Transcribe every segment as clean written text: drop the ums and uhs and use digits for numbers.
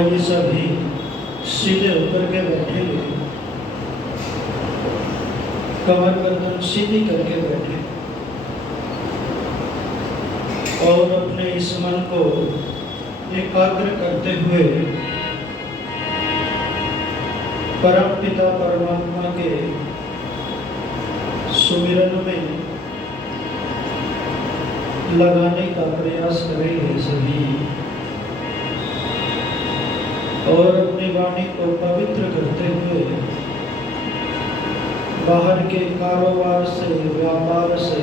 आइए सभी सीधे होकर के बैठेंगे, कमर गर्दन सीधी करके बैठे और अपने इस मन को एकाग्र करते हुए परम पिता परमात्मा के सुमिरन में लगाने का प्रयास करेंगे सभी और अपनी वाणी को पवित्र करते हुए बाहर के कारोबार से, व्यापार से,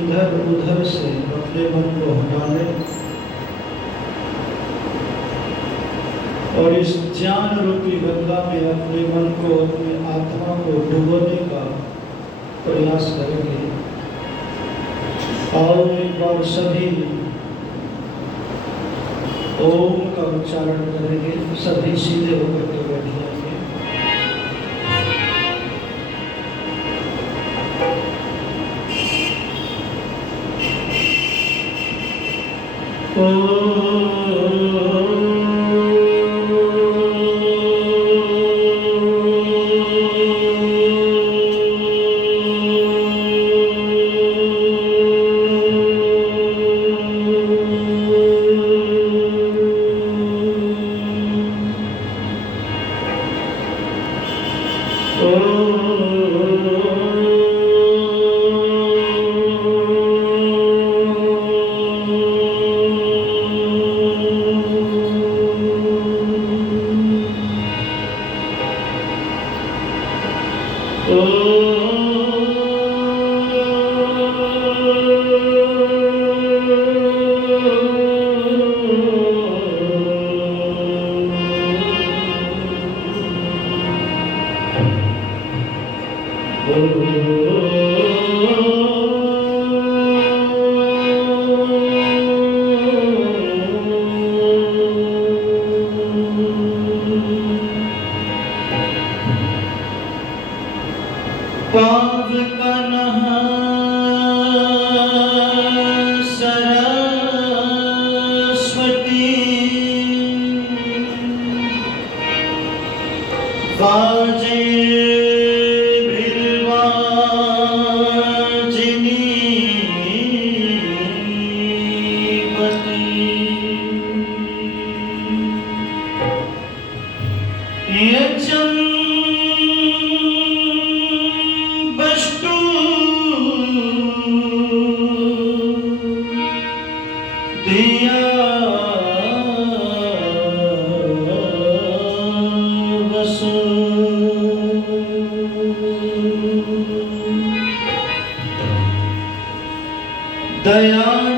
इधर उधर से अपने मन को हटा लें और इस ज्ञान रूपी गंगा में अपने मन को, अपनी आत्मा को डुबोने का प्रयास करेंगे। आओ एक बार सभी ओम का उच्चारण करेंगे, सभी सीधे होकर के बैठ जाएंगे।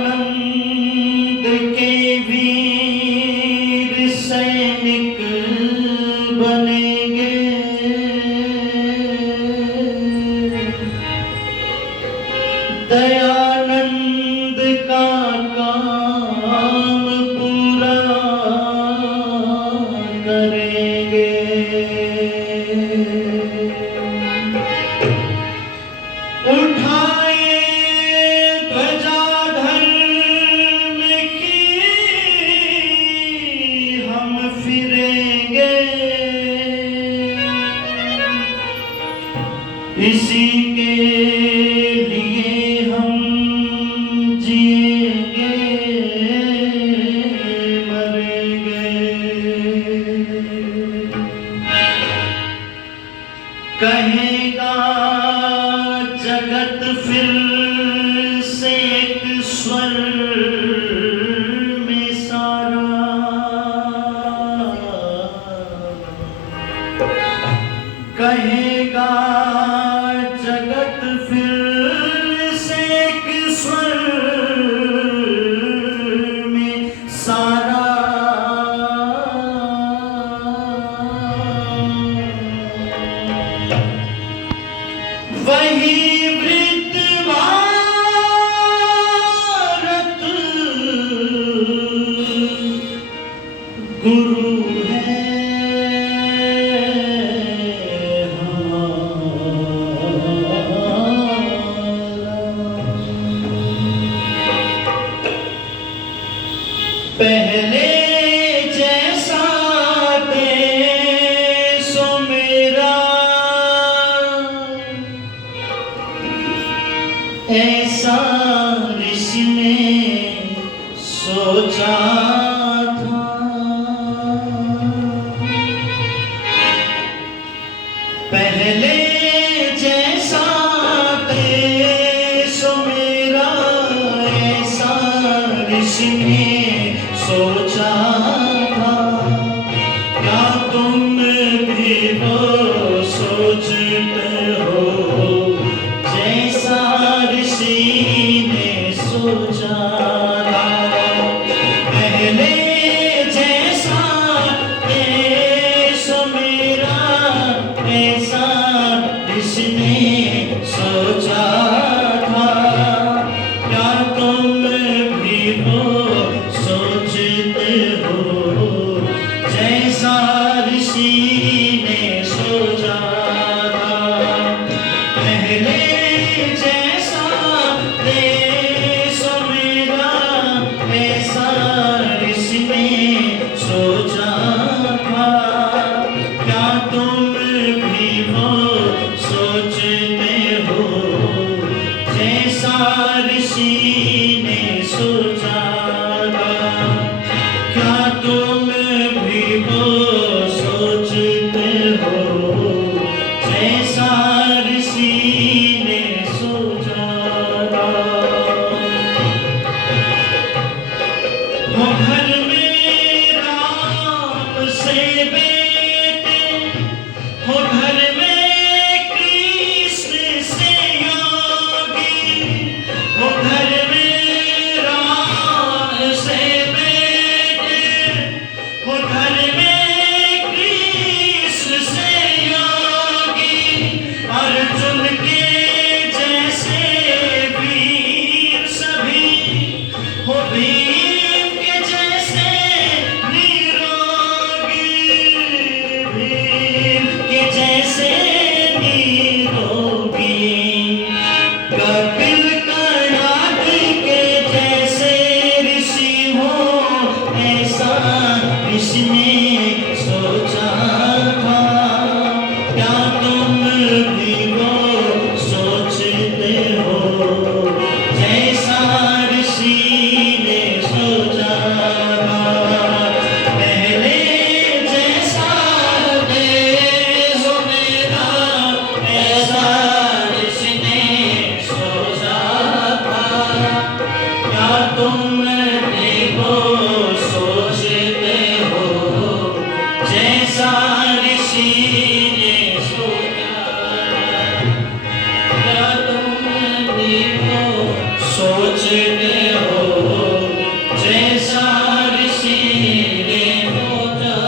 दयानंद के वीर सैनिक बनेंगे, दयानंद का काम पूरा करेंगे। उठाए इसी के लिए हम जिएंगे मरेंगे। कहेगा जगत फिर से एक स्वर में सारा, कहेगा वही वृद्ध भारत गुरु है हमारा। पहले जैसा सोचा था। पहले जैसा देश मेरा ऐसा ऋषि सोचा था। क्या तुम भी वो सोचते हो जैसा ऋषि ने सोचा था। पहले जैसा देश मेरा ऐसा ऋषि ने सोचा था। क्या तुम भी वो सोचते हो जैसा ऋषि ने सोचा था। पहले जैसा देश मेरा ऐसा ऋषि ने सोचा था। क्या तुम भी वो सोचते हो जैसा ऋषि ने सोचा था। क्या तुम भी वो सोचते हो जैसा ऋषि ने सोचा था। वो घर में राम से बेटे, वो घर में कृष्ण से योगी, वो घर में राम से बेटे, वो घर में कृष्ण से योगी। अर्जुन के जैसे वीर सभी, हो भीम के जैसे निरोगी, भीम के जैसे निरोगी। कपिल कर्णाद के जैसे ऋषि हो ऐसा ऋषि ने सोचा था। क्या तुम भी वो सोचते हो जैसा ऋषि ने सोचा था। पहले जैसा देश मेरा ऐसा ऋषि ने सोचा था। क्या तुम भी वो सोचते हो जैसा ऋषि ने सोचा था। क्या तुम भी वो सोचते हो जैसा ऋषि ने सोचा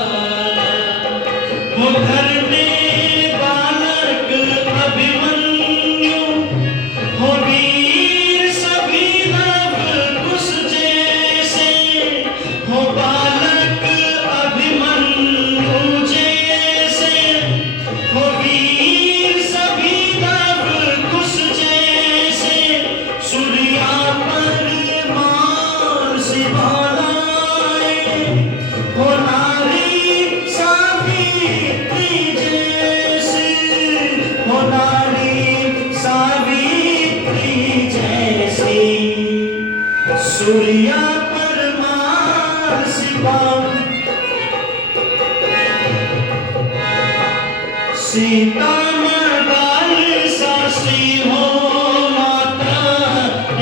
था। वो घर में बालक अभिमन्यु, हो वीर सभी लव कुश जैसे, हो बालक अभिमन्यु जैसे, हो वीर सभी लव कुश जैसे। सूर्या पर मान सिवालाए, हो नारी सावित्री जैसी, हो नारी सावित्री जैसी। सूर्या पर मान सीता मर्दाल सासी हो माता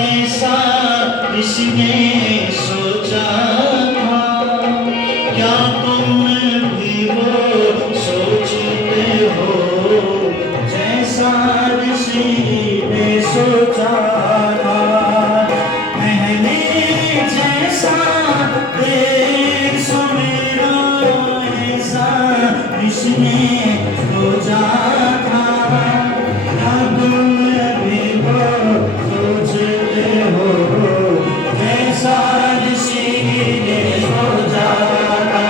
ऐसा ऋषि ने सोचा था। क्या तुम भी वो सोचते हो जैसा ऋषि ने सोचा था। पहले जैसा देश मेरा ऐसा ऋषि ने सोचा था। क्या तुम भी वो सोचते हो जैसा ऋषि ने सोचा था।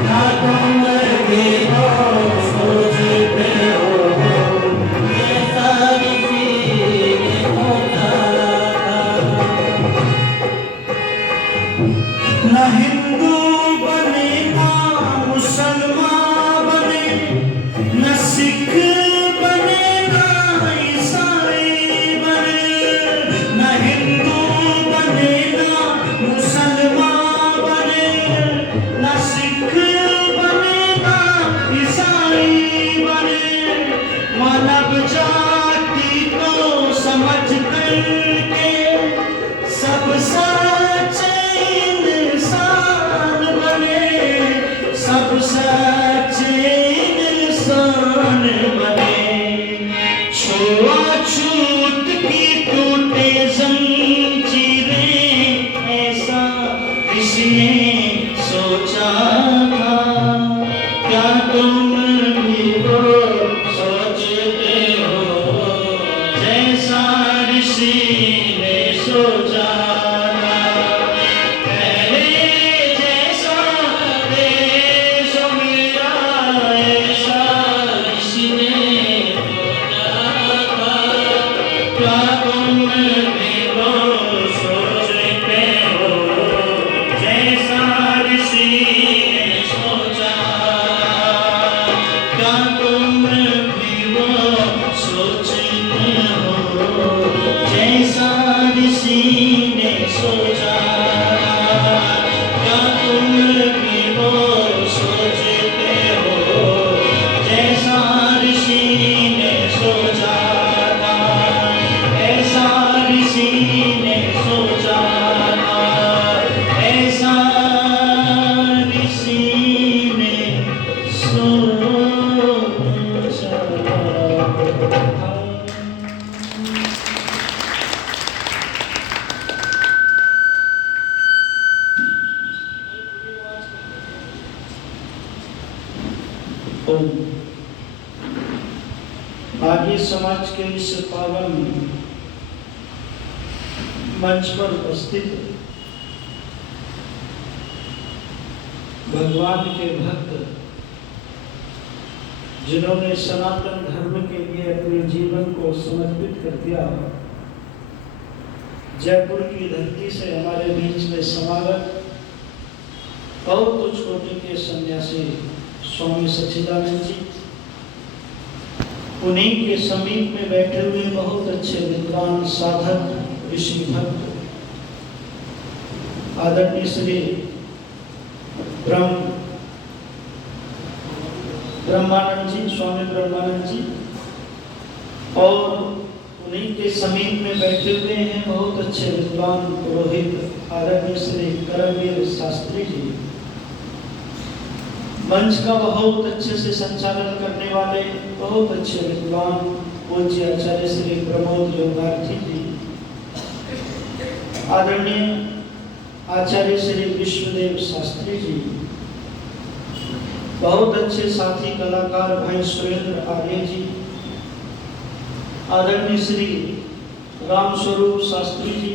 क्या तुम भी वो सोचते हो जैसा ऋषि ने सोचा था। न हिंदू बने ना मुसलमान बने, न सिख बने ना ईसाई बने, न हिंदू बने ना मुसलमान किसने सोचा था, क्या तुम भी वो सोचते हो जैसा ऋषि ने सोचा था। पहले जैसा देश मेरा ऐसा ऋषि ने सोचा था, क्या तुम भी वो सोचते हो जैसा ऋषि ने सोचा, क्या तुम भी वो सोचते हो जैसा ऋषि ने सोचा, क्या तुम भी वो सोचते हो जैसा ऋषि ने सोचा था, ऐसा ऋषि ने सोचा था, ऐसा ऋषि ने सोचा था। ओम। आर्य समाज के इस पावन मंच पर उपस्थित भगवान के भक्त, जिन्होंने सनातन धर्म के लिए अपने जीवन को समर्पित कर दिया, जयपुर की धरती से हमारे बीच में समागत और कुछ कोटि के सन्यासी स्वामी सच्चिदानंद जी, उन्हीं के समीप में बैठे हुए बहुत अच्छे विद्वान साधक ऋषि भक्त आदरणीय श्री ब्रह्मानंद जी, स्वामी ब्रह्मानंद जी, और उन्हीं के समीप में बैठे हुए हैं बहुत अच्छे विद्वान पुरोहित आदरणीय श्री करमवीर शास्त्री जी, मंच का बहुत अच्छे से संचालन करने वाले बहुत अच्छे विद्वान पूज्य आचार्य श्री प्रमोद योगार्थी जी, आदरणीय आचार्य श्री विश्वदेव शास्त्री जी, बहुत अच्छे साथी कलाकार भाई सुरेंद्र आर्य जी, आदरणीय श्री रामस्वरूप शास्त्री जी,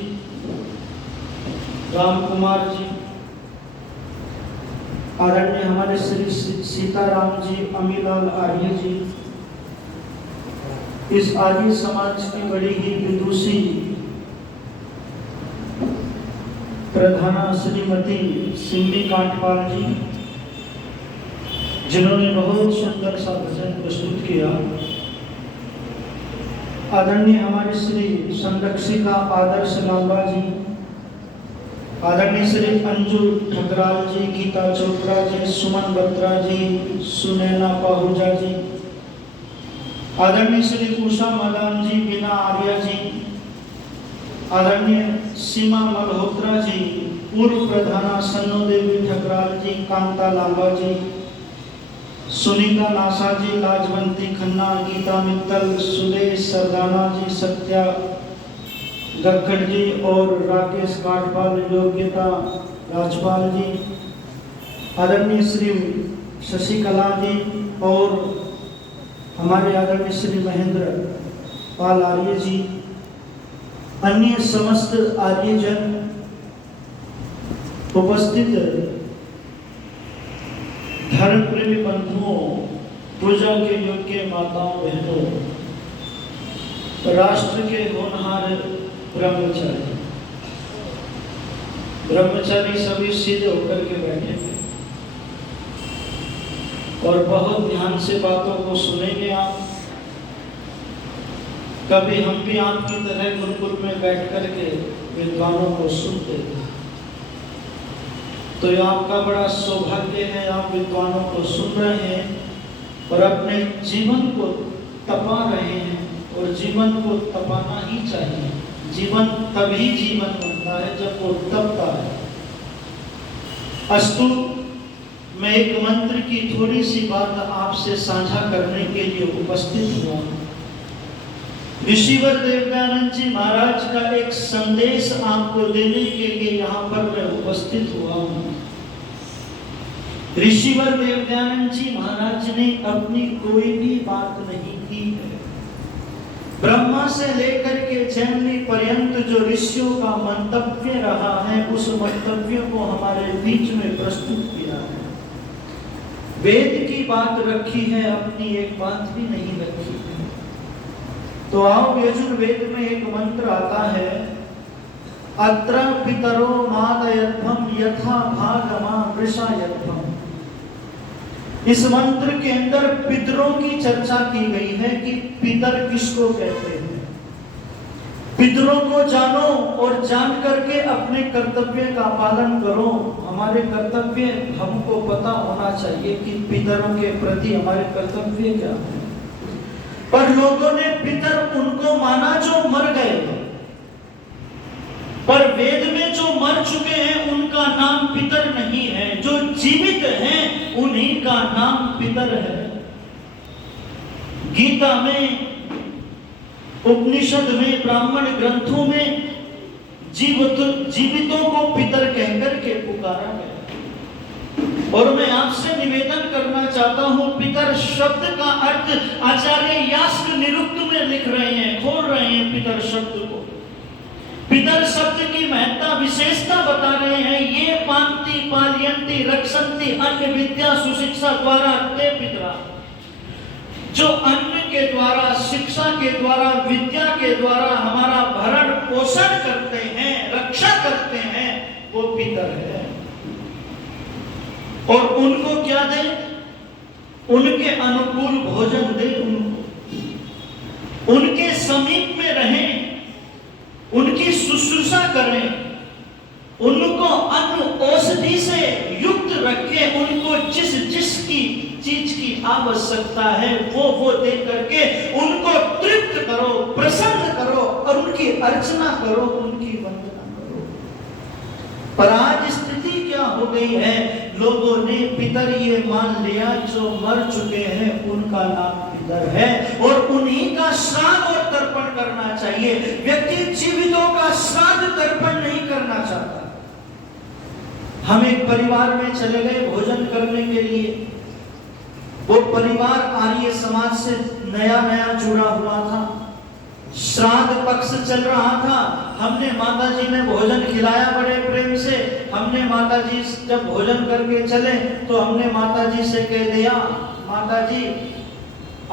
राम कुमार जी, आदरणीय हमारे श्री सीताराम जी, अमीलाल आर्य जी, इस आर्य समाज की बड़ी ही विदुषी प्रधाना श्रीमती सिंधी कांटपाल जी, जिन्होंने बहुत सुंदर सा भजन प्रस्तुत किया, आदरणीय हमारे श्री संरक्षिका आदर्श लांबा जी, आदरणीय श्री अंजू ठकराल जी, गीता चोपड़ा जी, सुमन बत्रा जी, सुनैना पाहुजा जी, आदरणीय श्री उषा मदान जी, बीना आर्या जी, आदरणीय सीमा मल्होत्रा जी, पूर्व प्रधाना सन्नो देवी ठकराल जी, कांता लांबा जी, सुनीता नासा जी, लाजवंती खन्ना, गीता मित्तल, सुदेश सरदाना जी, सत्या गक्कड़ जी और राकेश काटपाल, योग्यता राजपाल जी, आदरणीय श्री शशिकला जी और हमारे आदरणीय श्री महेंद्र पाल आर्य जी, अन्य समस्त आर्यजन, उपस्थित धर्मप्रेमी बंधुओं, पूजा के योग्य माताओं बहनों, राष्ट्र के होनहार ब्रह्मचारी सभी सीधे होकर के बैठे हैं और बहुत ध्यान से बातों को सुनेंगे आप। कभी हम भी आपकी तरह गुरुकुल में बैठ करके विद्वानों को सुनते थे, तो ये आपका बड़ा सौभाग्य है, आप विद्वानों को सुन रहे हैं और अपने जीवन को तपा रहे हैं, और जीवन को तपाना ही चाहिए। जीवन तभी जीवन बनता है जब वो तपता है। अस्तु, मैं एक मंत्र की थोड़ी सी बात आपसे साझा करने के लिए उपस्थित हुआ। ऋषिवर देवदानंद जी महाराज का एक संदेश आपको देने के लिए यहाँ पर मैं उपस्थित हुआ हूँ। ऋषिवर देवदानंद जी महाराज ने अपनी कोई भी बात नहीं की है। ब्रह्मा से लेकर के जैमिनी पर्यंत जो ऋषियों का मंतव्य रहा है, उस मंतव्य को हमारे बीच में प्रस्तुत किया है। वेद की बात रखी है, अपनी एक बात भी नहीं रखी है। तो आओ, यजुर्वेद में एक मंत्र आता है, अत्र पितरो मादयध्वम यथा भागमा वृषायध्वम। इस मंत्र के अंदर पितरों की चर्चा की गई है कि पितर किसको कहते हैं। पितरों को जानो और जान करके अपने कर्तव्य का पालन करो। हमारे कर्तव्य हमको पता होना चाहिए कि पितरों के प्रति हमारे कर्तव्य क्या है। पर लोगों ने पितर उनको माना जो मर गए, पर वेद में जो मर चुके हैं उनका नाम पितर नहीं है, जो जीवित हैं उन्हीं का नाम पितर है। गीता में, उपनिषद में, ब्राह्मण ग्रंथों में जीवितों को पितर कहकर के पुकारा गया। और मैं आपसे निवेदन करना चाहता हूं, पितर शब्द का अर्थ आचार्य यास्क निरुक्त में लिख रहे हैं, खोल रहे हैं पितर शब्द को। पितर शब्द की महत्ता, विशेषता बता रहे हैं। ये पांति पालयंती रक्षन्ति अन्य विद्या सुशिक्षा द्वारा ते पितरा। जो अन्न के द्वारा, शिक्षा के द्वारा, विद्या के द्वारा हमारा भरण पोषण करते हैं, रक्षा करते हैं, वो पितर है। और उनको क्या दे? उनके अनुकूल भोजन दे, उनके समीप में रहें, उनकी शुश्रूषा करें, उनको अन्न औषधि से युक्त रखें, उनको जिस चीज की आवश्यकता है वो दे करके उनको तृप्त करो, प्रसन्न करो और उनकी अर्चना करो, उनकी वंदना करो। पर आज स्थिति क्या हो गई है? लोगों ने पितर ये मान लिया, जो मर चुके हैं उनका नाम पितर है और उन्हीं का श्राद्ध और तर्पण करना चाहिए। व्यक्ति जीवितों का श्राद्ध तर्पण नहीं करना चाहता। हम एक परिवार में चले गए भोजन करने के लिए। वो परिवार आर्य समाज से नया जुड़ा हुआ था। श्राद्ध पक्ष चल रहा था। हमने माता जी ने भोजन खिलाया बड़े प्रेम से। हमने माता जी जब भोजन करके चले तो हमने माता जी से कह दिया, माता जी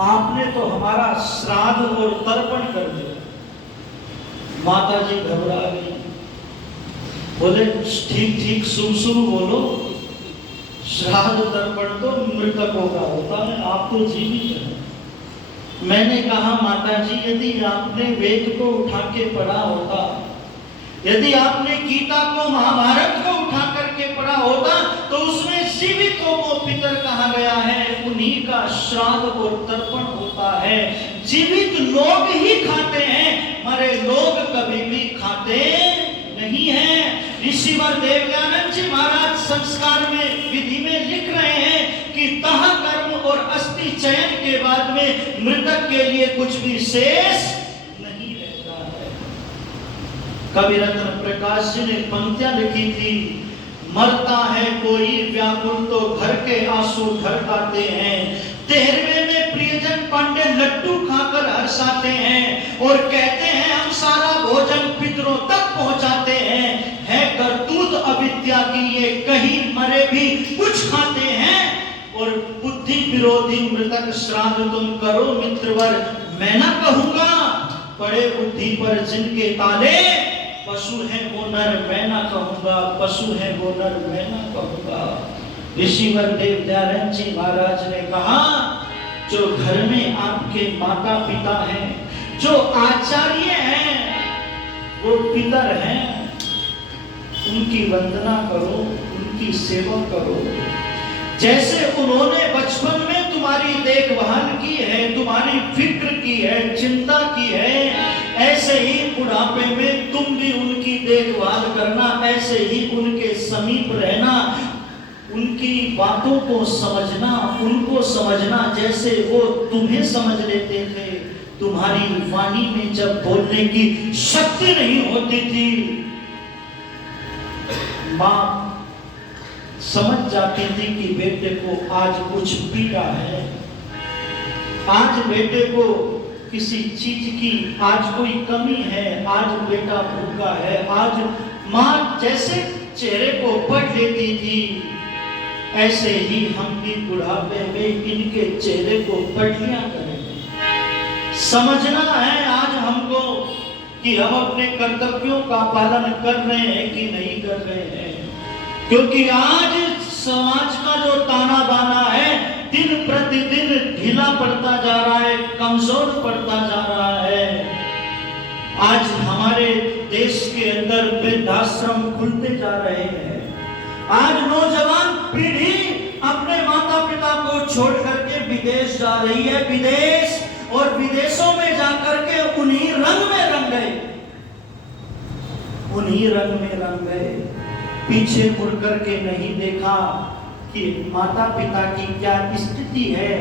आपने तो हमारा श्राद्ध और तर्पण कर दिया। माता जी घबरा गई, बोले ठीक शुभ बोलो, श्राद्ध तर्पण तो मृतकों का होता है, आप तो जीवित हैं। मैंने कहा माता जी, यदि आपने वेद को उठा के पढ़ा होता, यदि आपने गीता को, महाभारत को उठा करके पढ़ा होता तो उसमें जीवितों को पितर कहा गया है, उन्हीं का श्राद्ध और तर्पण होता है। जीवित लोग ही खाते हैं, मरे लोग कभी भी खाते नहीं है। ऋषिवर देवदानंद जी महाराज संस्कार में, विधि में लिख रहे हैं कि तह कर्म और अस्थि चयन के बाद में मृतक के लिए कुछ भी शेष नहीं रहता है। कवि रत्न प्रकाश जी ने पंक्तियां लिखी थी, मरता है कोई व्याकुल तो घर के आंसू ढरकाते हैं, 13वें में प्रियजन पांडे लड्डू खाकर हर्षाते हैं और कहते हैं हम सारा भोजन पितरों तक पहुंचाते हैं। है करतूत अविद्या की ये, कहीं मरे भी कुछ खाते हैं। और बुद्धि विरोधी मृतक श्राद्ध तुम करो मित्रवर, मैं ना कहूंगा पड़े बुद्धि पर जिनके ताले, पशु है वो नर मैं ना कहूंगा, पशु है वो नर मैं ना कहूंगा। ऋषिवर देवदानंद जी महाराज ने कहा, जो घर में आपके माता पिता हैं, जो आचार्य हैं, वो पितर हैं, उनकी वंदना करो, उनकी सेवा करो। जैसे उन्होंने बचपन में तुम्हारी देखभाल की है, तुम्हारी फिक्र की है, चिंता की है, ऐसे ही बुढ़ापे में तुम भी उनकी देखभाल करना, ऐसे ही उनके समीप रहना, उनकी बातों को समझना, उनको समझना जैसे वो तुम्हें समझ लेते थे। तुम्हारी वाणी में जब बोलने की शक्ति नहीं होती थी, मां समझ जाती थी कि बेटे को आज कुछ पीड़ा है, आज बेटे को किसी चीज की आज कोई कमी है, आज बेटा भूखा है। आज मां जैसे चेहरे को पढ़ लेती थी, ऐसे ही हम भी बुढ़ापे में इनके चेहरे को पढ़ लिया करेंगे। समझना है आज हमको कि हम अपने कर्तव्यों का पालन कर रहे हैं कि नहीं कर रहे हैं, क्योंकि आज समाज का जो ताना बाना है दिन प्रतिदिन ढीला पड़ता जा रहा है, कमजोर पड़ता जा रहा है। आज हमारे देश के अंदर वृद्धाश्रम खुलते जा रहे हैं। आज नौजवान पीढ़ी अपने माता पिता को छोड़ करके विदेश जा रही है, विदेश और विदेशों में जाकर के उन्हीं रंग में रंग गए, उन्हीं रंग में रंग गए। पीछे मुड़ करके नहीं देखा कि माता पिता की क्या स्थिति है।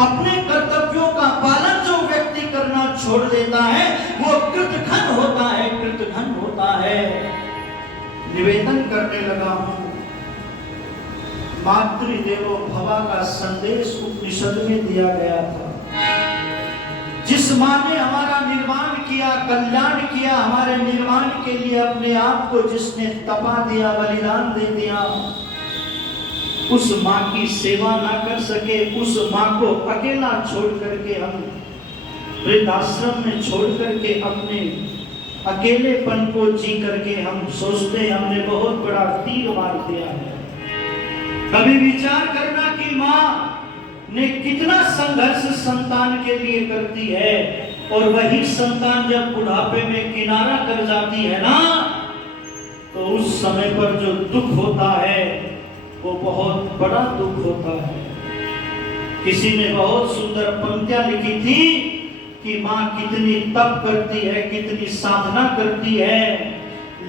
अपने कर्तव्यों का पालन जो व्यक्ति करना छोड़ देता है वो कृतघ्न होता है, कृतघ्न होता है। निवेदन करने लगा हूं, मातृदेवो भव का संदेश उपनिषद में दिया गया था। जिस मां ने हमारा निर्माण किया, कल्याण किया, हमारे निर्माण के लिए अपने आप को जिसने तपा दिया, बलिदान दे दिया, उस मां की सेवा ना कर सके, उस मां को अकेला छोड़ करके हम वृद्धाश्रम में छोड़ करके अपने अकेलेपन को जी करके हम सोचते हमने बहुत बड़ा तीर मार दिया है। कभी विचार करना कि मां ने कितना संघर्ष संतान के लिए करती है, और वही संतान जब बुढ़ापे में किनारा कर जाती है ना, तो उस समय पर जो दुख होता है वो बहुत बड़ा दुख होता है। किसी ने बहुत सुंदर पंक्तियां लिखी थी कि मां कितनी तप करती है, कितनी साधना करती है,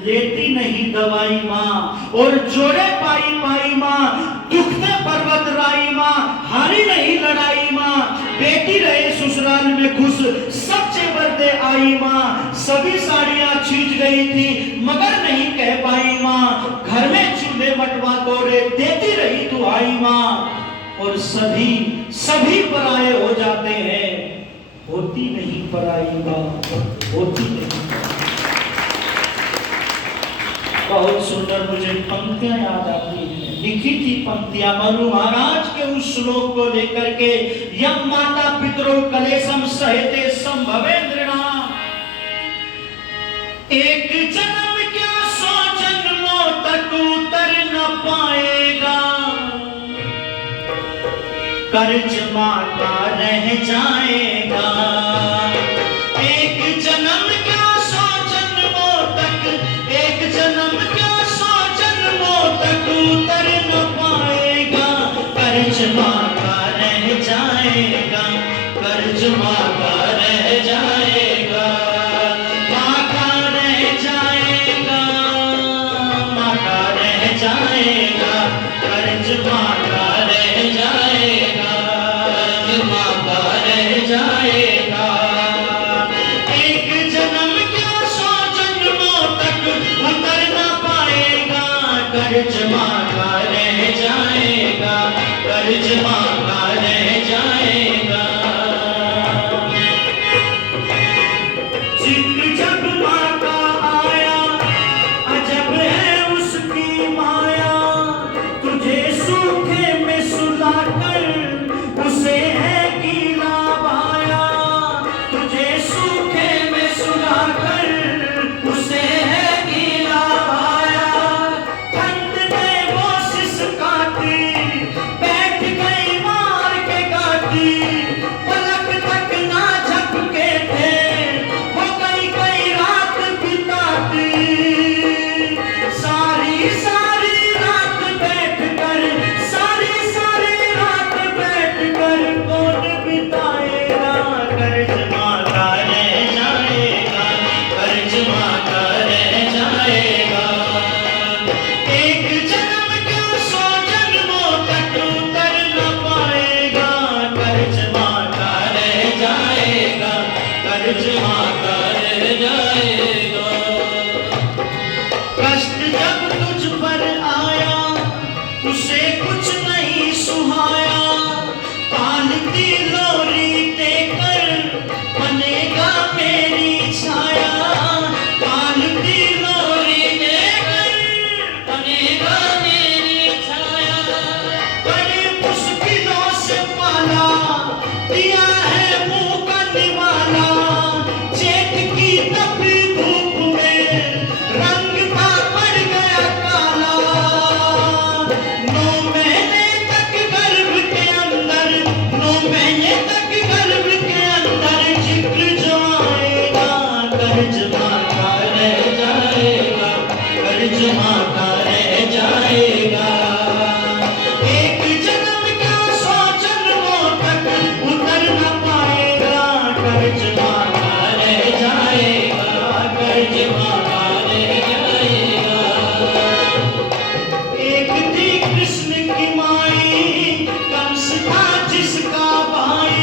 लेती नहीं दवाई मां, और जोड़े पाई पाई मां, दुखते पर्वत राई मां, हारी नहीं लड़ाई मां, बेटी रहे ससुराल में खुश, सच्चे बरदे आई मां, सभी साड़ियां छींच गई थी मगर नहीं कह पाई मां, घर में चूल्हे मटवा तोड़े देती रही दुहाई मां, और सभी पराये हो जाते हैं, होती नहीं पराई मां, होती नहीं। बहुत सुंदर मुझे पंक्तियां याद आती हैं, लिखी थी पंक्तियां मनु महाराज के उस श्लोक को लेकर के, यम माता पितरो कलेशम सहते संभवेंद्रणाम, एक जन्म क्या 100 जन्मों तक उतर न पाएगा, कर्ज माता रह जाएगा, एक जन्म क्या 100 जन्मों तक, एक जन्म क्या 100 जन्मों तक उतर न पाएगा, कर्ज माता रह जाएगा, कर्ज माता रह जाएगा, माता रह जाएगा, माता रह जाएगा, कर्ज माता रह जाएगा, कर्ज माता रह जाएगा, एक जन्म क्या 100 जन्मों तक उतर न पाएगा, कर्ज माता रह जाएगा, कर्ज माता रह जाएगा। जिक्र जब मां का आया अजब है उसकी माया, तुझे सूखे में सुलाकर उसे है गीला पाया, तुझे सूखे में सुलाकर उसे है गीला पाया, ठंड में वो सिसकाती बैठ गई मार के गाती, पलक तक ना झपके थे वो कई कई रात बिताती, सारी सारी रात बैठकर, सारी सारी रात बैठकर कौन बिताएगा, कर्ज माता रह जाएगा, कर्ज माता रह जाएगा, एक जन्म क्या 100 जन्मों तक उतर न पाएगा, कर्ज माता रह जाएगा, महीने तक गर्भ के अंदर, 9 महीने तक गर्भ के अंदर जिक्र जो आएगा, कर्ज माता रह जाएगा, कर्ज माता रह जाएगा। एक जन्म क्या 100 जन्मों तक उतर न पाएगा, कर्ज माता रह जाएगा, कर्ज माता रह जाएगा। एक थी कृष्ण की माई, कंस था जिसका भाई।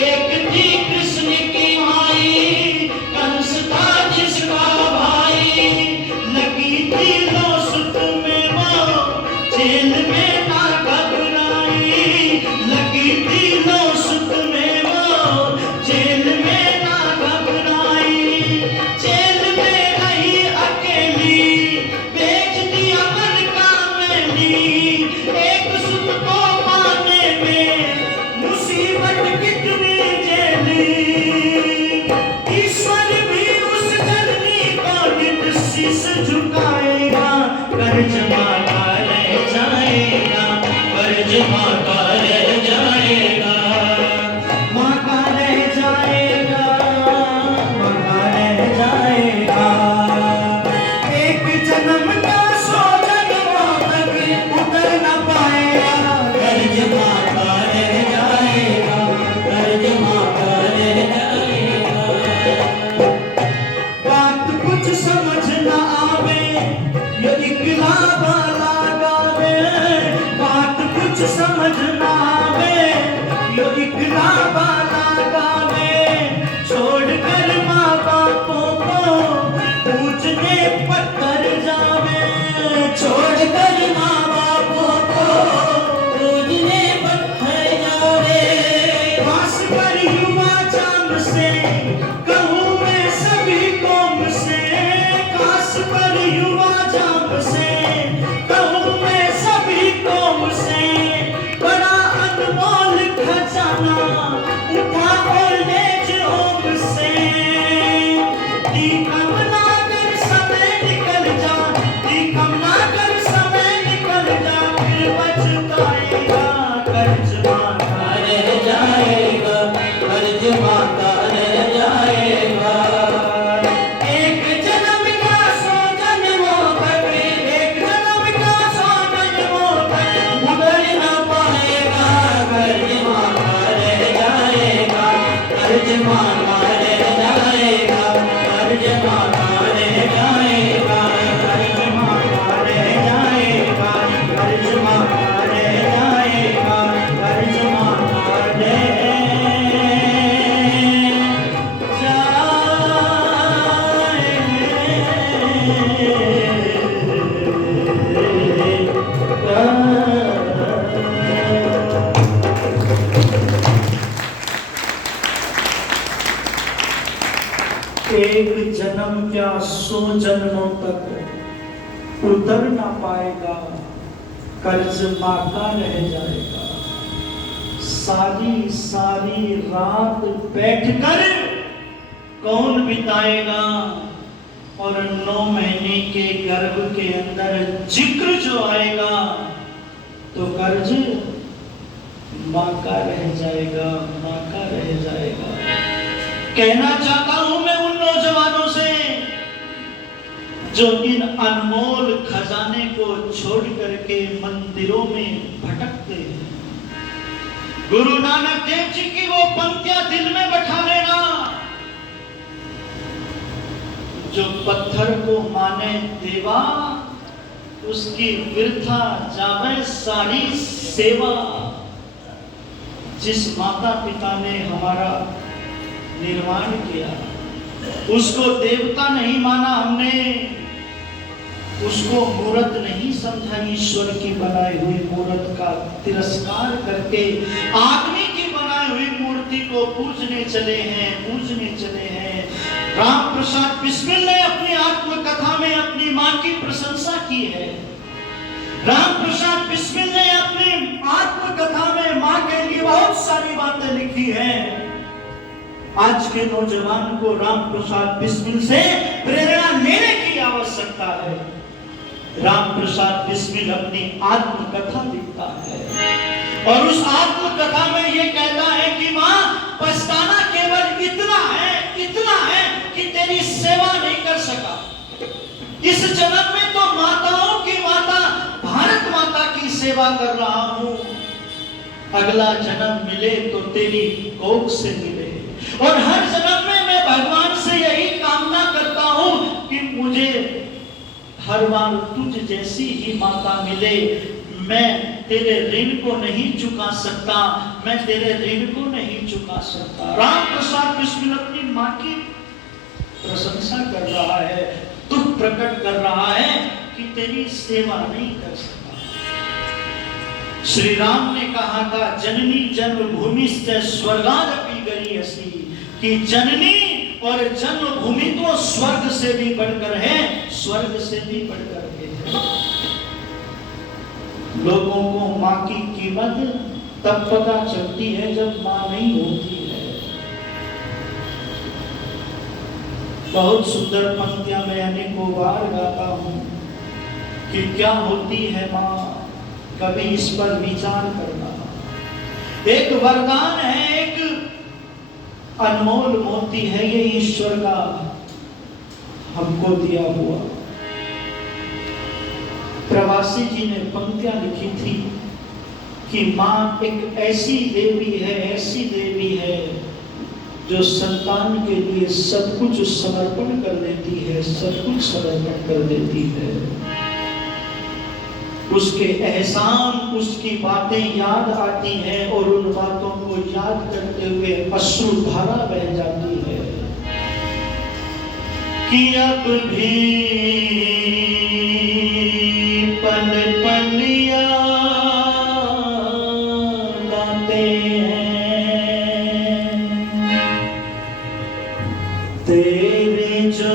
एक थी कृष्ण की माई, कंस था जिसका भाई। लगी थी लोसुत में वो, जेल में ना घबराई। लगी थी लोसुत में वो, जेल में ना घबराई। जेल में रही अकेली, बेच दिया मन का मैली। एक सुत को पाने में मुसीबत कितनी झेली। ईश्वर भी उस जननी को नित शीश झुकाएगा, कर्ज माता रह जाएगा, कर्ज माता रह जाएगा, माता रह जाएगा, माता रह जाएगा। एक जन्म का 100 जन्मों तक उतर न पाएगा, कर्ज माता रह जाएगा, कर्ज माता रह जाएगा। बात कुछ समझ न आवे, ये इकला वाला गावे। बात कुछ समझ न आवे, ये इकला वाला गावे। छोड़कर माँ बापों को पूजने पत्थर जावे। छोड़कर माँ बापों को पूजने पत्थर जावे। खास कर युवा चाम से कहूँ मैं सभी कौम से, खास कर युवा जाम से कहूँ मैं सभी कौम से। बड़ा अनमोल खजाना उठा और ले होम से। दी कामना कर समय निकल जा, दी कामना कर समय निकल जा, फिर पछताएगा, कर्ज माता रह जाएगा, कर्ज माता रह जाएगा। एक जन्म का 100 जन्मों तक, एक जन्म का 100 जन्मों तक उतर न पाएगा, कर्ज माता रह जाएगा, कर्ज माता रह जाएगा, कर्ज माता रह जाएगा, कर्ज माता रह जाएगा, कर्ज माता रह जाएगा, कर्ज माता एक जन्म क्या 100 जन्मों तक उतर ना पाएगा, कर्ज माता रह जाएगा। सारी सारी रात बैठकर कौन बिताएगा, और 9 महीने के गर्भ के अंदर जिक्र जो आएगा तो कर्ज माँ का रह जाएगा, माँ का रह जाएगा। कहना चाहता हूं मैं उन नौजवानों से जो इन अनमोल खजाने को छोड़ करके मंदिरों में भटकते हैं। गुरु नानक देव जी की वो पंक्तियां दिल में बैठा लेना, जो पत्थर को माने देवा, उसकी वृथा जावे सारी सेवा। जिस माता पिता ने हमारा निर्माण किया, उसको देवता नहीं माना हमने, उसको मूर्त नहीं समझा। ईश्वर की बनाई हुई मूर्त का तिरस्कार करके आदमी की बनाई हुई मूर्ति को पूजने चले हैं, पूजने चले हैं। राम प्रसाद बिस्मिल ने अपनी आत्मकथा में अपनी मां की प्रशंसा की है। राम प्रसाद बिस्मिल ने अपनी आत्मकथा में मां के लिए बहुत सारी बातें लिखी हैं। आज के नौजवान को राम प्रसाद बिस्मिल से प्रेरणा लेने की आवश्यकता है। राम प्रसाद बिस्मिल अपनी आत्मकथा लिखता है और उस आत्मकथा में ये कहता है कि मां, पछताना केवल इतना है कि तेरी सेवा नहीं कर सका। इस जन्म में तो माताओं की माता भारत माता की सेवा कर रहा हूं, अगला जन्म मिले तो तेरी कोख से मिले। और हर जन्म में मैं भगवान से यही कामना करता हूं कि मुझे हर बार तुझ जैसी ही माता मिले। मैं तेरे ऋण को नहीं चुका सकता, मैं तेरे ऋण को नहीं चुका सकता। राम प्रसाद बिस्मिल अपनी मां की प्रशंसा कर रहा है, दुख प्रकट कर रहा है कि तेरी सेवा नहीं कर सका। श्री राम ने कहा था, जननी जन्मभूमि से स्वर्गादपि गरीयसी, कि जननी और जन्मभूमि तो स्वर्ग से भी बढ़कर है, स्वर्ग से भी बढ़कर है। लोगों को मां की कीमत तब पता चलती है जब मां नहीं होती है। बहुत सुंदर पंक्तियां मैं अनेकों बार गाता हूं कि क्या होती है मां, कभी इस पर विचार करना। एक वरदान है, एक अनमोल मोती है, ये ईश्वर का हमको दिया हुआ। प्रवासी जी ने पंक्तियां लिखी थी कि मां एक ऐसी देवी है जो संतान के लिए सब कुछ समर्पण कर देती है, सब कुछ समर्पण कर देती है। उसके एहसान, उसकी बातें याद आती हैं और उन बातों को याद करते हुए अश्रुधारा बह जाती है कि अब भी पल पल याद आते हैं तेरे जो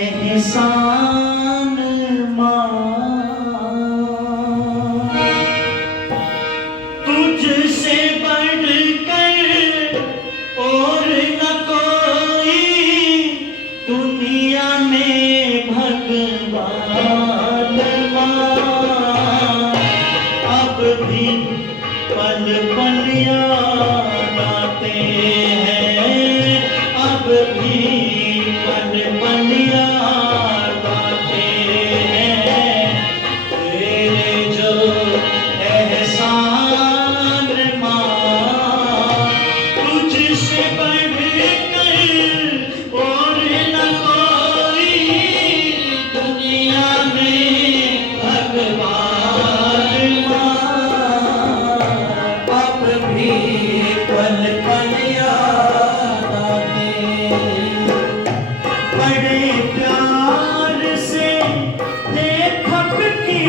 एहसान मां, तुझसे बढ़कर और न कोई दुनिया में भगवान मां। अब भी पल पल याद आते हैं, अब भी पल पल याद आते हैं तेरे जो एहसान मां, तुझसे बढ़कर और न कोई दुनिया में भगवान मां। अब भी पल पल याद आते हैं। बड़े प्यार से लेखक की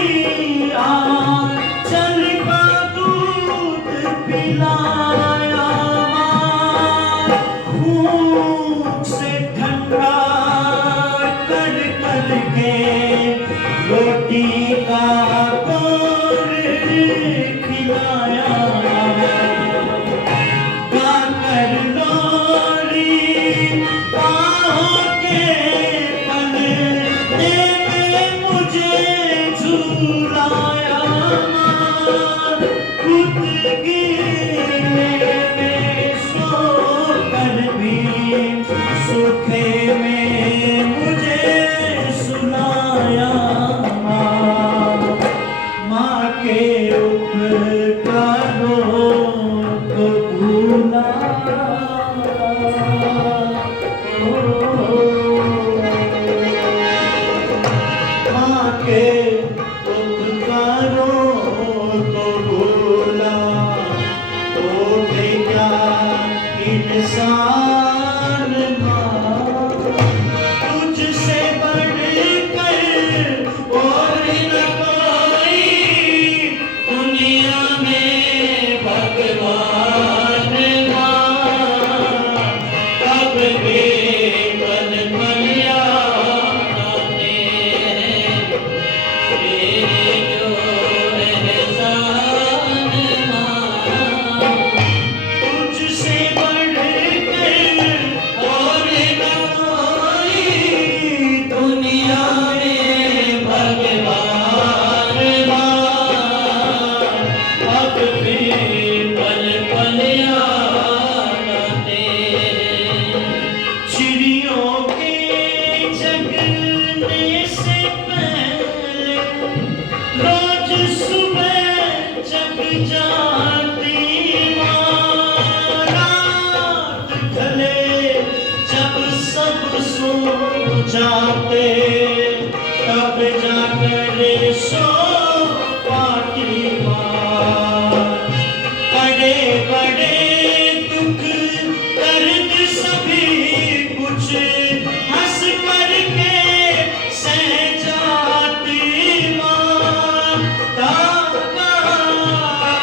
आंचल का दूध पिलाया मां, खून से ठंडा कर करके रोटी का कौर खिलाया, गाकर लोरी बाहों के पलड़े में मुझे झूलाया मां, खुद गीले में सोकर भी सूखे में मुझे सुलाया मां। मां के उपकारों को भूला मां के उपकार रोज सुबह जग जाती माँ, रात ढले जब सब सो जाते, तब जाकर सो पाती माँ। बड़े बड़े दुख दर्द सभी कुछ हंस करके सह जाती माँ। दाना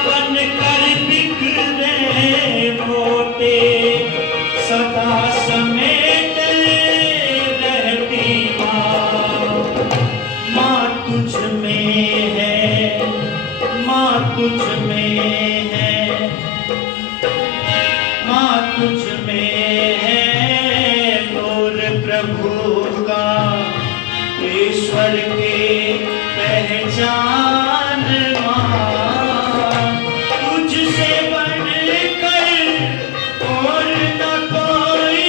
बन कर बिखरे मोटे सदा समेट रहती माँ। माँ तुझ में है, माँ तुझ में है, माँ तुझ में है नूर प्रभु का, ईश्वर की पहचान माँ। तुझसे बढ़कर और न कोई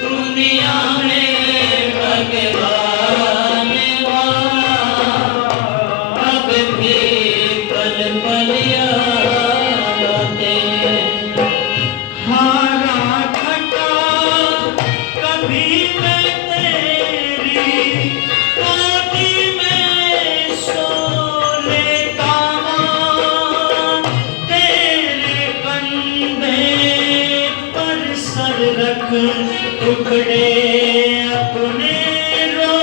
दुनिया में भगवान माँ। अब भी पल पल याद आते, हारा घटा कभी मैं तेरी गोदी में सो लेता माँ। तेरे कंधे पर सर रख टुकड़े अपने रो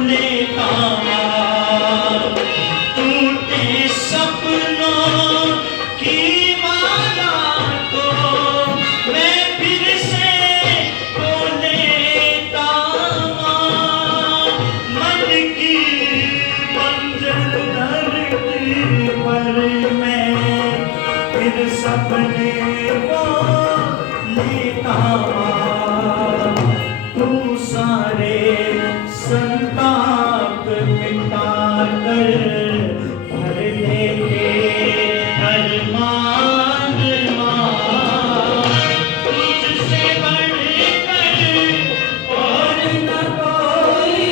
लेता माँ। टूटे सपनों की माला को मैं फिर से खो लेता माँ। मन की बंजर धरती पर मैं फिर सपने को लेता माँ। तू सारे संताप मिटा कर भर देते अरमान माँ। तुझसे बढ़कर और न कोई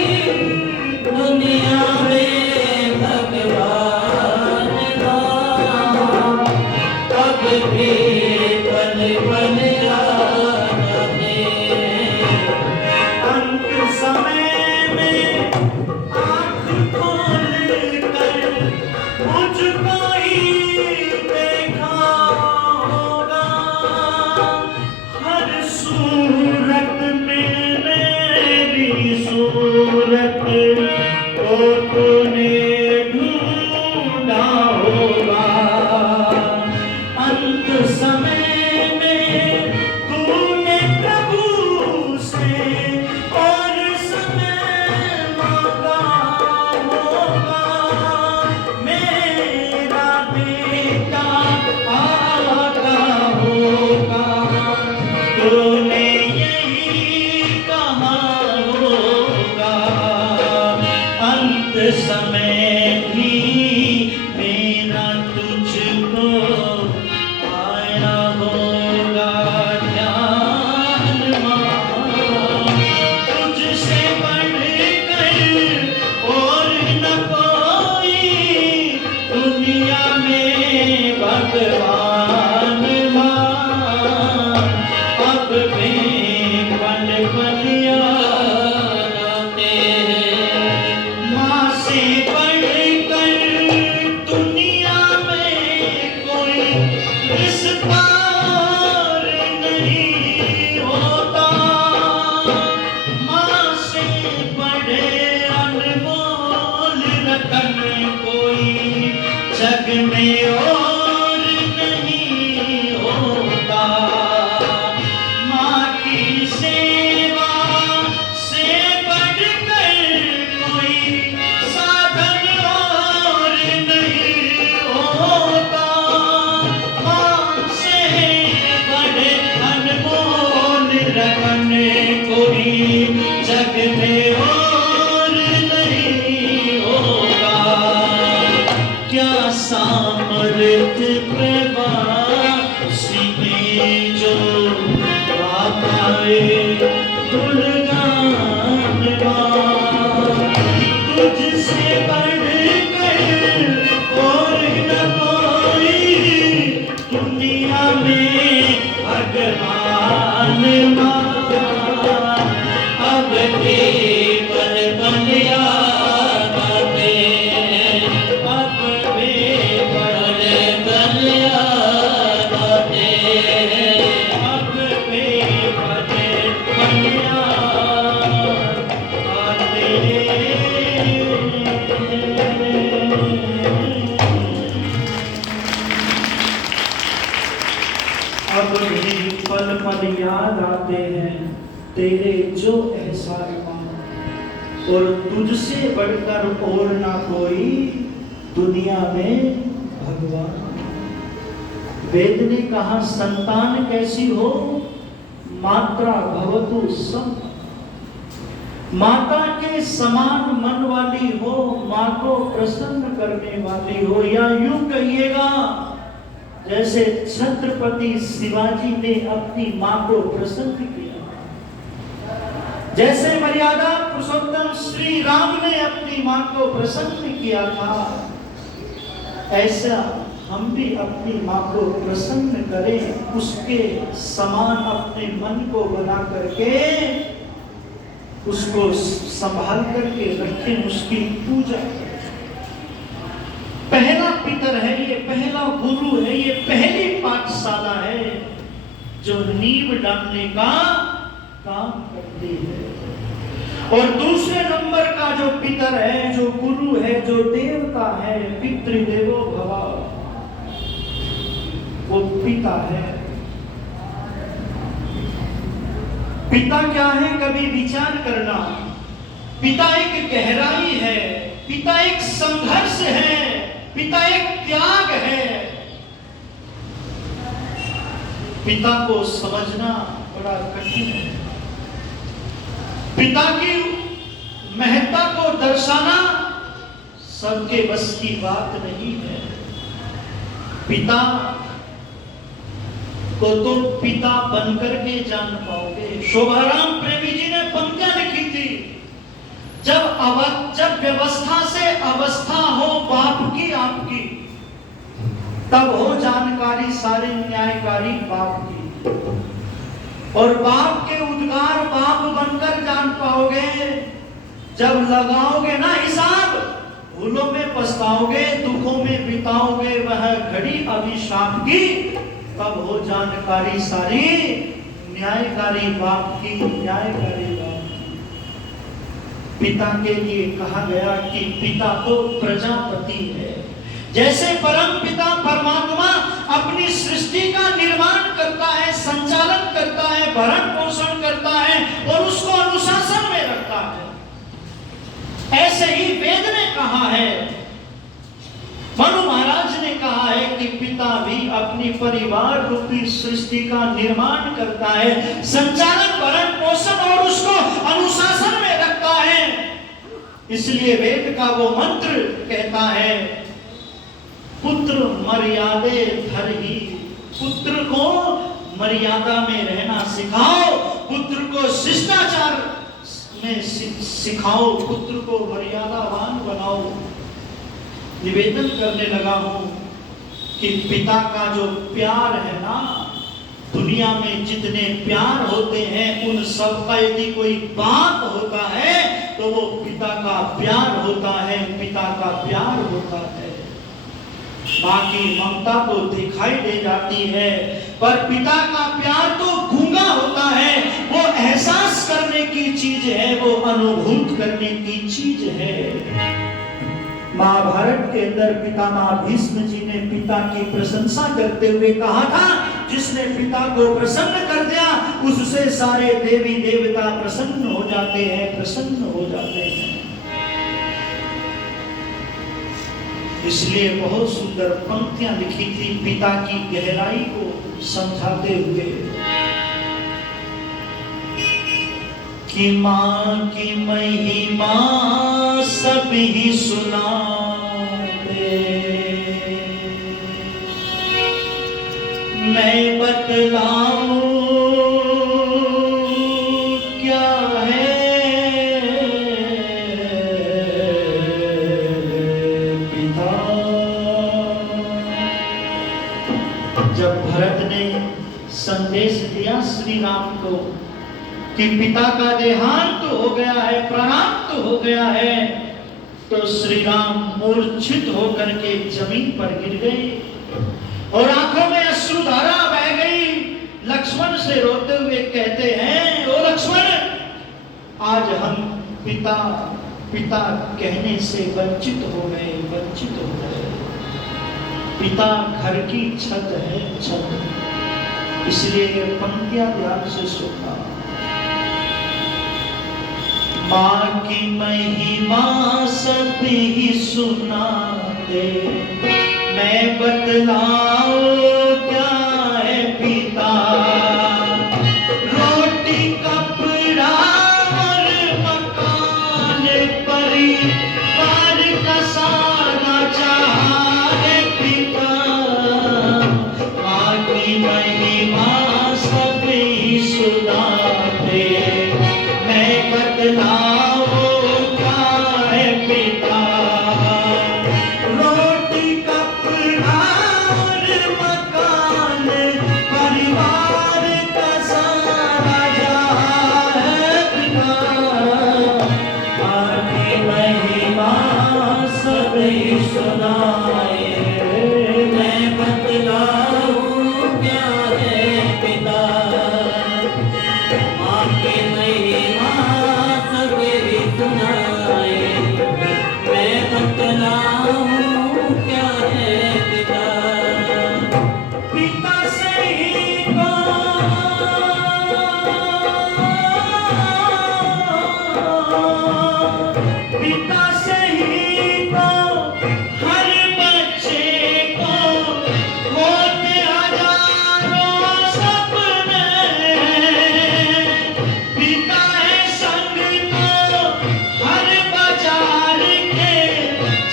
दुनिया में भगवान माँ। कब भी पल पल याद आते, अंत समय में आँख खोल कर मुझको ही देखा होगा। हर सूरत में मेरी सूरत को तूने ढूंढा होगा। अंत समय में तूने प्रभु से और समय मांगा होगा। मेरा बेटा आता होगा, तूने यही कहा होगा। अंत समय भी मेरा तुझको आया होगा ध्यान माँ। तुझसे बढ़कर और न कोई दुनिया में भगवान माँ। अब भी पल पल याद आते हैं, माँ से बढ़कर दुनिया में कोई रिश्ता और नहीं होता। माँ से बड़े अनमोल रतन कोई जग में और नहीं होता। माँ की सेवा से बढ़कर कोई साधन और नहीं होता। माँ से बड़े अनमोल रतन कोई जग में और नहीं होगा। क्या सामर्थ्य प्रवासी में जो पाए गुणगान तुझसे बढ़ गाते हैं तेरे जो एहसान पाओ, और तुझसे बढ़कर और ना कोई दुनिया में भगवान। वेद ने कहा संतान कैसी हो, मात्रा भवतु सम, माता के समान मन वाली हो, माँ को प्रसन्न करने वाली हो। या यूं कहिएगा जैसे छत्रपति शिवाजी ने अपनी माँ को प्रसन्न किया, जैसे मर्यादा पुरुषोत्तम श्री राम ने अपनी माँ को प्रसन्न किया था, ऐसा हम भी अपनी माँ को प्रसन्न करें, उसके समान अपने मन को बना करके उसको संभाल करके रखें, उसकी पूजा करें। पहला पितर है ये, पहला गुरु है ये, पहली पाठशाला है जो नींव डालने का काम करती है। और दूसरे नंबर का जो पितर है, जो गुरु है, जो देवता है, पितृदेवो भव, वो पिता है। पिता क्या है, कभी विचार करना। पिता एक गहराई है, पिता एक संघर्ष है, पिता एक त्याग है। पिता को समझना बड़ा कठिन है। पिता की महत्ता को दर्शाना सबके बस की बात नहीं है। पिता को तो पिता बनकर के जान पाओगे। शोभाराम प्रेमी जी ने पंक्तियां लिखी थी, जब व्यवस्था से अवस्था हो बाप की आपकी, तब हो जानकारी सारे न्यायकारी बाप की। और बाप के उद्गार बाप बनकर जान पाओगे जब लगाओगे ना हिसाब, भूलों में पछताओगे, दुखों में बिताओगे वह घड़ी अभिशाप की, तब हो जानकारी सारी न्यायकारी बाप की, न्यायकारी बाप की। पिता के लिए कहा गया कि पिता तो प्रजापति है। जैसे परम पिता परमात्मा अपनी सृष्टि का निर्माण करता है, संचालन करता है, भरण पोषण करता है और उसको अनुशासन में रखता है, ऐसे ही वेद ने कहा है, मनु महाराज ने कहा है कि पिता भी अपनी परिवार रूपी सृष्टि का निर्माण करता है, संचालन, भरण पोषण और उसको अनुशासन में रखता है। इसलिए वेद का वो मंत्र कहता है, पुत्र मर्यादे धरहि, पुत्र को मर्यादा में रहना सिखाओ, पुत्र को शिष्टाचार में सिखाओ, पुत्र को मर्यादावान बनाओ। निवेदन करने लगा हूं कि पिता का जो प्यार है ना, दुनिया में जितने प्यार होते हैं उन सब का यदि कोई बाप होता है तो वो पिता का प्यार होता है, पिता का प्यार होता है। माँ की ममता तो दिखाई दे जाती है, पर पिता का प्यार तो गूंगा होता है, वो एहसास करने की चीज है, वो अनुभूत करने की चीज है। महाभारत के अंदर पितामह भीष्म जी ने पिता की प्रशंसा करते हुए कहा था, जिसने पिता को प्रसन्न कर दिया उससे सारे देवी देवता प्रसन्न हो जाते हैं, प्रसन्न हो जाते हैं। इसलिए बहुत सुंदर पंक्तियां लिखी थी पिता की गहराई को समझाते हुए कि माँ की महिमा सब ही सुनाते, मैं बतलाऊं क्या है पिता। जब भरत ने संदेश दिया श्री राम को कि पिता का देहांत हो गया है, प्राणांत हो गया है, तो श्री राम मूर्छित होकर के जमीन पर गिर गए और आंखों में अश्रुधारा बह गई। लक्ष्मण से रोते हुए कहते हैं, ओ लक्ष्मण, आज हम पिता पिता कहने से वंचित हो गए, वंचित हो गए। पिता घर की छत है, छत। इसलिए ये पंक्तियां ध्यान से सुनना। माँ की महिमा सभी सुनाते, मैं बतलाऊं क्या है पिता। रोटी कपड़ा और मकान, परिवार का सारा जहां है पिता। माँ की महिमा सभी सुनाते, मैं बतलाऊं क्या है पिता। रोटी कपड़ा और मकान, परिवार का सारा जहां है पिता। माँ की महिमा सभी सुनाए, मैं बतलाऊं क्या है पिता। माँ की महिमा सभी सुनाए, मैं बतलाऊं क्या है पिता। पिता से ही तो पिता से ही तो हर बच्चे को होते हजारों सपने। पिता है संग तो हर बाजार के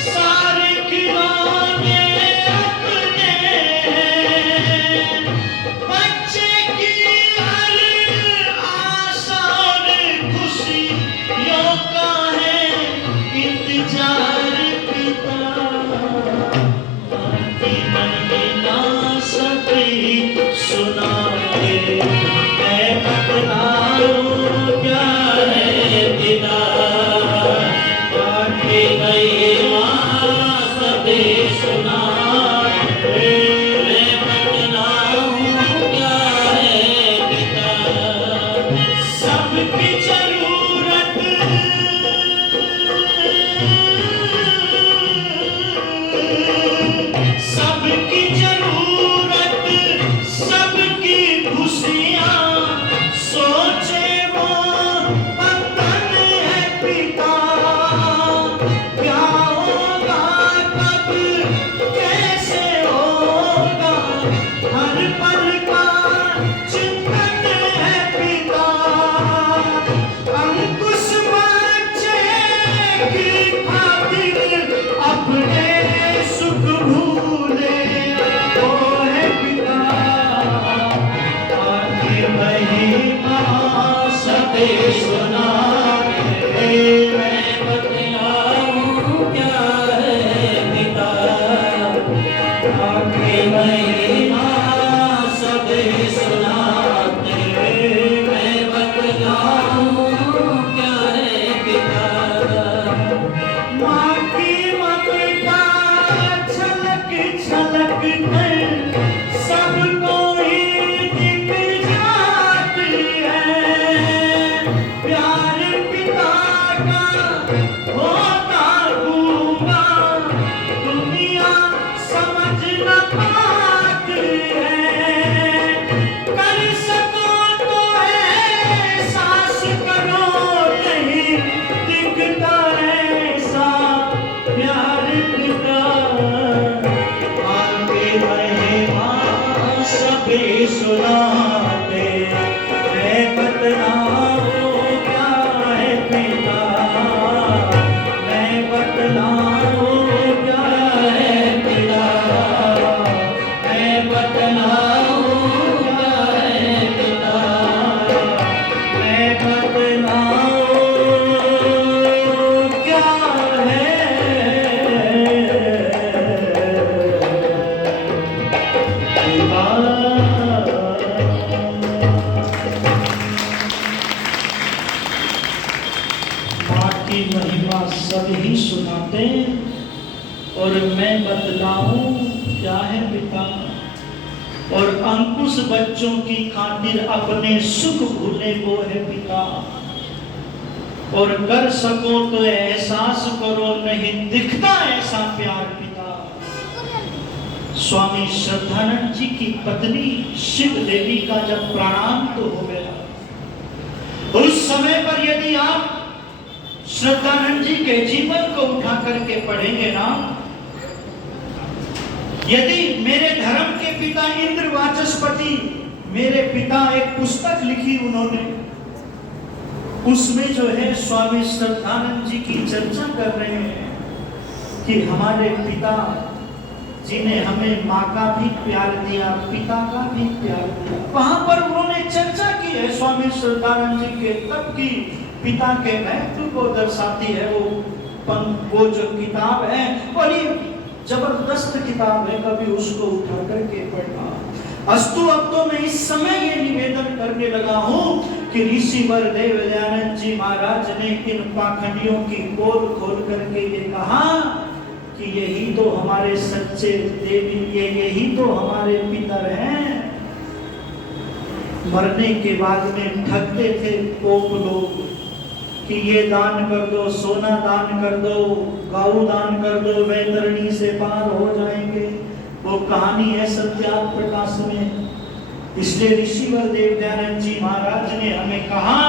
सारे खिलौने अपने। बच्चे की हर आशा और खुशियों का है इंतजार पिता। की महिमा सभी सुनाते, मैं बतलाऊं क्या है पिता। की महिमा सभी सुनाते, मैं बतलाऊं क्या है पिता। सबकी जरूरत सबकी जरूरत, सबकी खुशियां सोचे वो वतन है पिता। क्या होगा कब कैसे होगा, हर पल का चिंतन है पिता। अंकुश बच्चे की खातिर अपने सुख भूले वो है पिता। की महिमा सभी सुनाते, मैं बतलाऊं क्या है पिता। की महिमा सभी सुनाते, मैं बतलाऊं क्या है पिता। माँ की ममता छलक छलक कर सबको ही दिख जाती है। प्यार पिता का होता गूंगा, दुनिया समझ न पाती है। कर सको तो एहसास करो, नहीं दिखता ऐसा प्यार पिता। आगे महिमा सभी सुनाते, मैं बतलाऊं क्या है पिता। मैं बतलाऊं क्या है पिता। मैं बतलाऊं क्या है पिता। मैं बतलाऊं क्या माँ की महिमा सभी सुनाते, और मैं बतलाऊं क्या है पिता। और अंकुश बच्चों की खातिर अपने सुख भूले वो है पिता। और कर सको तो एहसास करो, नहीं दिखता ऐसा प्यार पिता। स्वामी श्रद्धानंद जी की पत्नी शिव देवी का जब प्राणांत हो गया, उस समय पर यदि आप श्रद्धानंद जी के जीवन को उठा करके पढ़ेंगे ना, यदि मेरे धर्म के पिता इंद्र वाचस्पति, मेरे पिता एक पुस्तक लिखी उन्होंने, उसमें जो है स्वामी श्रद्धानंद जी की चर्चा कर रहे हैं कि हमारे पिता जिन्हें हमें माँ का भी प्यार दिया, पिता का भी प्यार दिया। वहां पर उन्होंने चर्चा की है स्वामी श्रद्धानंद जी के तब की पिता के महत्व को दर्शाती है वो जो किताब है, बड़ी जबरदस्त किताब है, कभी उसको उठा करके पढ़ना। अस्तु अब तो मैं इस समय ये निवेदन करने लगा हूँ कि ऋषिवर देव दयानंद जी महाराज ने इन पाखंडियों की पोल खोल करके ये कहा कि यही तो हमारे सच्चे देवी, यही तो हमारे पितर हैं। मरने के बाद में ठगते थे पोप लोग कि ये दान कर दो, सोना दान कर दो, गौ दान कर दो, वैतरणी से पार हो जाएंगे। वो कहानी है सत्यार्थ प्रकाश में। इसलिए ऋषिवर देव दयानंद जी महाराज ने हमें कहा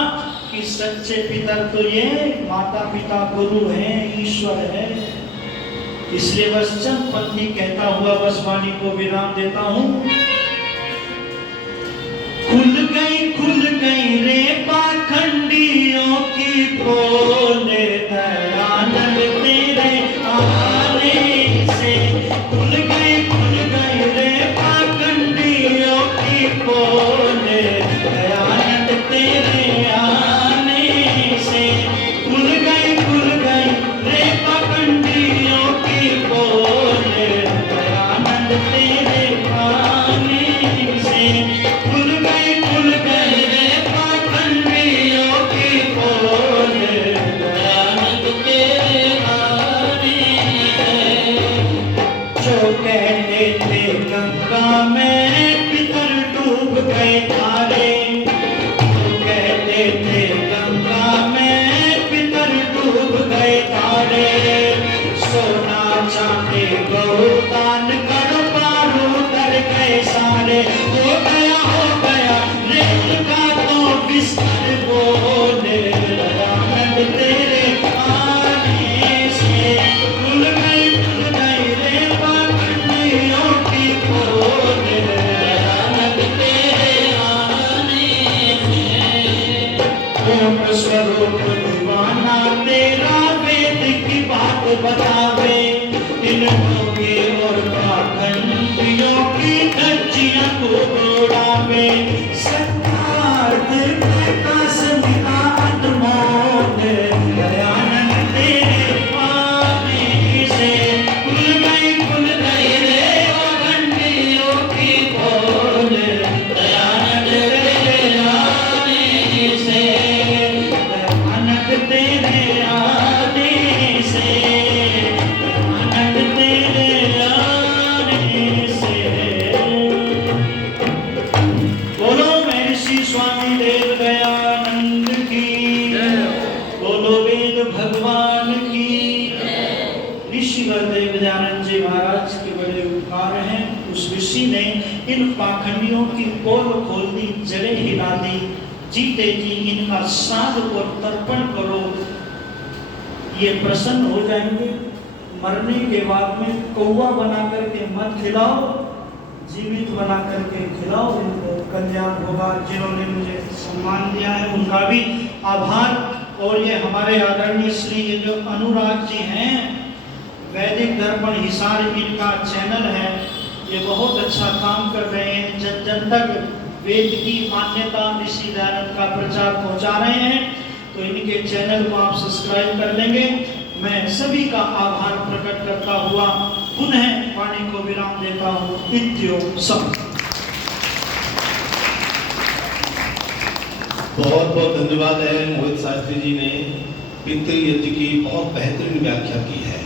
कि सच्चे पितर तो ये माता पिता गुरु हैं, ईश्वर है। इसलिए बस चंद पत्नी कहता हुआ बस वाणी को विराम देता हूं। खुल गई रे पाखंडियों की पोल, दयानंद तेरे आने से। खुल गई रे पाखंडियों की पोल, दयानंद तेरे आने से। खुल गई रे पाखंडियों की पोल, दयानंद तेरे आने से। खुल गई रे पाखंडियों की पोल, दयानंद तेरे आने से। जो कहते थे गंगा में पितर डूब गए थारे, जो कहते थे गंगा में पितर डूब गए थारे। सोना चांदी गौदान कर पारू कर गए सारे। हो गया रेत का तो बिस्तर बोले, दयानंद तेरे आने से। खुल गई रे पाखंडियों की पोल, दयानंद तेरे आने से। ओम स्वरूप दीवाना तेरा वेद की बात बतावे, इन भोगे और पाखंडियों की धज्जियां को उड़ावे। सत्यार्थ प्रकाश मिला अनमोल, दयानंद तेरे आने से। खुल गई रे पाखंडियों की पोल, दयानंद तेरे आने से। दयानंद तेरे आने से, दयानंद तेरे आने से। बोलो महर्षि स्वामी देव दयानंद की, बोलो वेद भगवान की। ऋषिवर देव दयानंद जी महाराज के बड़े उपकार हैं। उस ऋषि ने इन पाखंडियों की पोल खोल दी, जड़ें हिला दी। जीते जी इनका श्राद्ध और तर्पण करो, ये प्रसन्न हो जाएंगे। मरने के बाद में कौवा बना करके मत खिलाओ, जीवित बना करके खिलाओ, इनको कल्याण होगा। जिन्होंने मुझे सम्मान दिया है उनका भी आभार। और ये हमारे आदरणीय श्री ये जो अनुराग जी हैं, वैदिक दर्पण हिसार इनका चैनल है, ये बहुत अच्छा काम कर रहे हैं। जन जन तक वेद की मान्यता ऋषि दयानंद का प्रचार पहुंचा रहे हैं। तो इनके चैनल को आप सब्सक्राइब कर लेंगे। मैं सभी का आभार प्रकट करता हुआ पुनः वाणी को विराम देता हूँ। इत्यो सब। बहुत बहुत धन्यवाद है मोहित शास्त्री जी ने पितृ यज्ञ की बहुत बेहतरीन व्याख्या की है।